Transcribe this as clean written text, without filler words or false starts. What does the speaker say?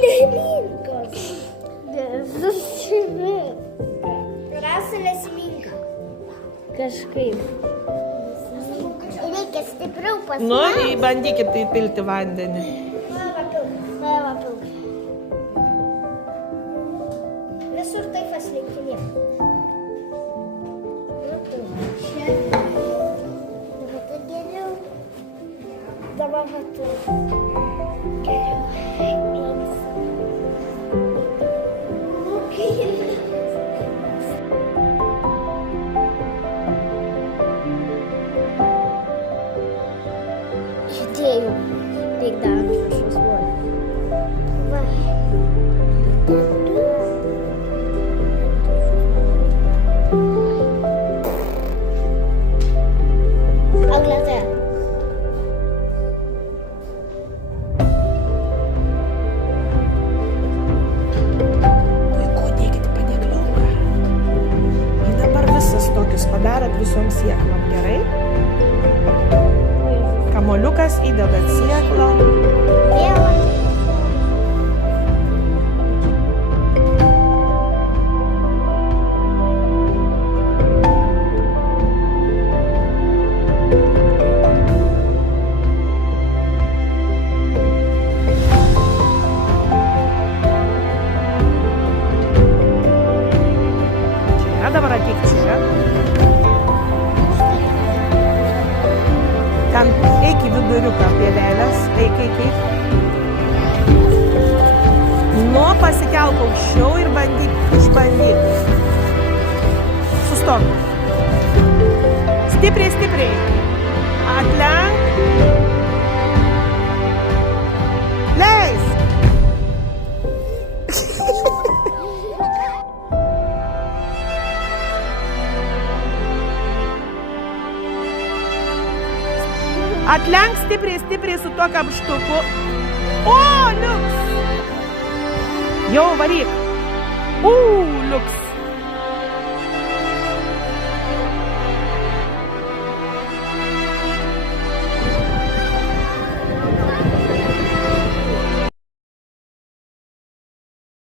Neminkas. Rasulė Siminka. Kažkaip. Reikia stipriau pasmausti. Nu, bandykit įpilti vandenį. Va, pilk. Visur taip paslikinė. Dabar tu geriau. Dabar va tu. Geriau. Žydėjau. Veikda ant viršus buvo. Va. Aglete. Puiku, dėkit padėkliuką. Ir dabar visas tokius padarot visom sieklom, gerai? Kamoliukas įdedat sieklom. Vėl. Čia, dabar ateik čia. Ten eik į viduriuką pievelės, eik. Nu, pasikelk aukščiau ir išbandyk. Sustok. Stipriai. Atlenk. Leis. Atlenk stipriai su tuo kapštuku. O, liuks! Jau varyk. Liuks.